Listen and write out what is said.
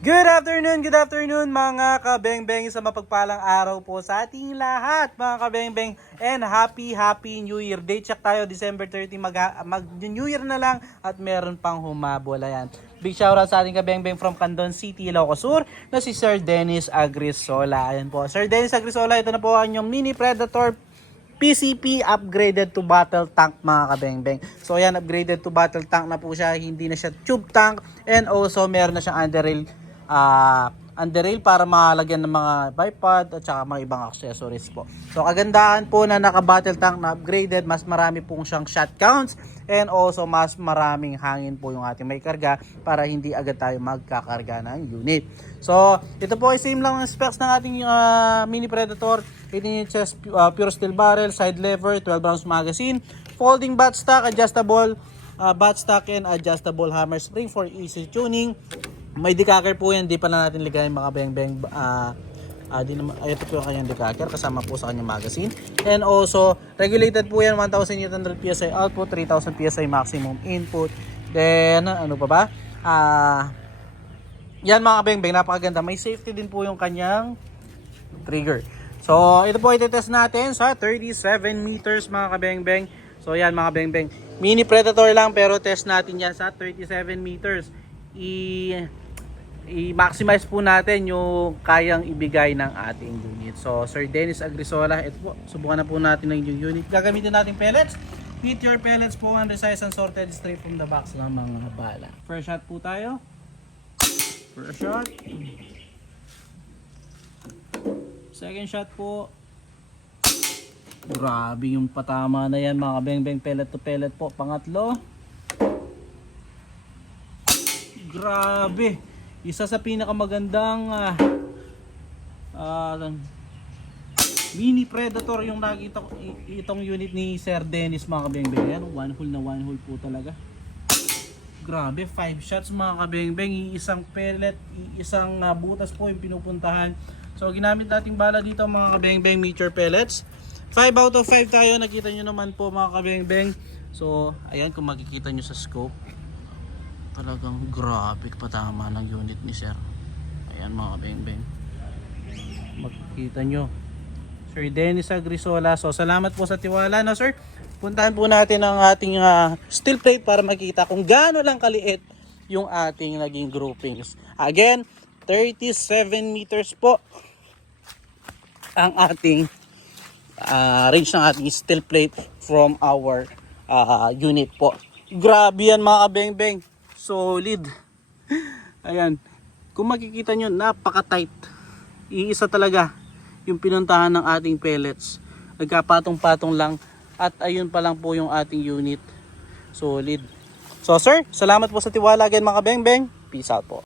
Good afternoon mga kabengbeng, sa mapagpalang araw po sa ating lahat mga kabengbeng, and happy New Year. Date check tayo, December 30, mag New Year na lang at meron pang humabol. Ayan. Big shoutout sa ating kabengbeng from Candon City, Ilocos Sur na si Sir Dennis Agrisola. Ayan po, Sir Dennis Agrisola, ito na po ang inyong mini Predator PCP upgraded to battle tank mga kabengbeng. So ayan, upgraded to battle tank na po siya, hindi na siya tube tank, and also meron na siyang underrail para malagyan ng mga bipod at saka mga ibang accessories po. So kagandahan po na naka battle tank na upgraded, mas marami pong siyang shot counts, and also mas maraming hangin po yung ating may karga para hindi agad tayo magkakarga ng unit. So ito po ay same lang ang specs ng ating mini Predator. 18 inches pure steel barrel, side lever, 12 rounds magazine, folding buttstock, adjustable buttstock and adjustable hammer spring for easy tuning. May decacker po yan, di pa na natin ligay mga bengbeng. Ito po yung kanyang decacker, kasama po sa kanyang magazine. And also, regulated po yan, 1,800 PSI output, 3,000 PSI maximum input. Then, ano pa ba? Yan mga bengbeng, napakaganda. May safety din po yung kanyang trigger. So, ito po itetest natin sa 37 meters mga kabengbeng. So, yan mga bengbeng. Mini Predator lang pero test natin yan sa 37 meters. I-maximize po natin yung kayang ibigay ng ating unit. So, Sir Dennis Agrisola, ito po. Subukan na po natin ng yung unit. Gagamitin natin pellets. Hit your pellets po, undersized and sorted straight from the box ng mga bala. First shot po tayo. First shot. Second shot po. Grabe yung patama na yan mga bengbeng, pellet to pellet po. Pangatlo. Grabe. Isa sa pinakamagandang mini Predator yung nakita ko, itong unit ni Sir Dennis mga kabengbeng. Yan, one hole po talaga. Grabe, 5 shots mga kabengbeng, isang pellet, isang butas po yung pinupuntahan. So ginamit nating bala dito mga kabengbeng, meteor pellets. 5 out of 5 tayo, nakita nyo naman po mga kabengbeng. So ayan, kung makikita nyo sa scope, talagang grabe patama ng unit ni Sir. Ayan mga kabengbeng, makikita nyo, Sir Dennis Agrisola. So salamat po sa tiwala na Sir. Puntahan po natin ang ating steel plate para makita kung gaano lang kaliit yung ating naging groupings. Again, 37 meters po ang ating range ng ating steel plate from our unit po. Grabe yan mga kabengbeng, solid. Ayan, kung makikita nyo, napaka tight. Iisa talaga yung pinuntahan ng ating pellets, nagkapatong-patong lang, at ayun pa lang po yung ating unit, solid. So sir, salamat po sa tiwala again mga kabengbeng. Peace out po.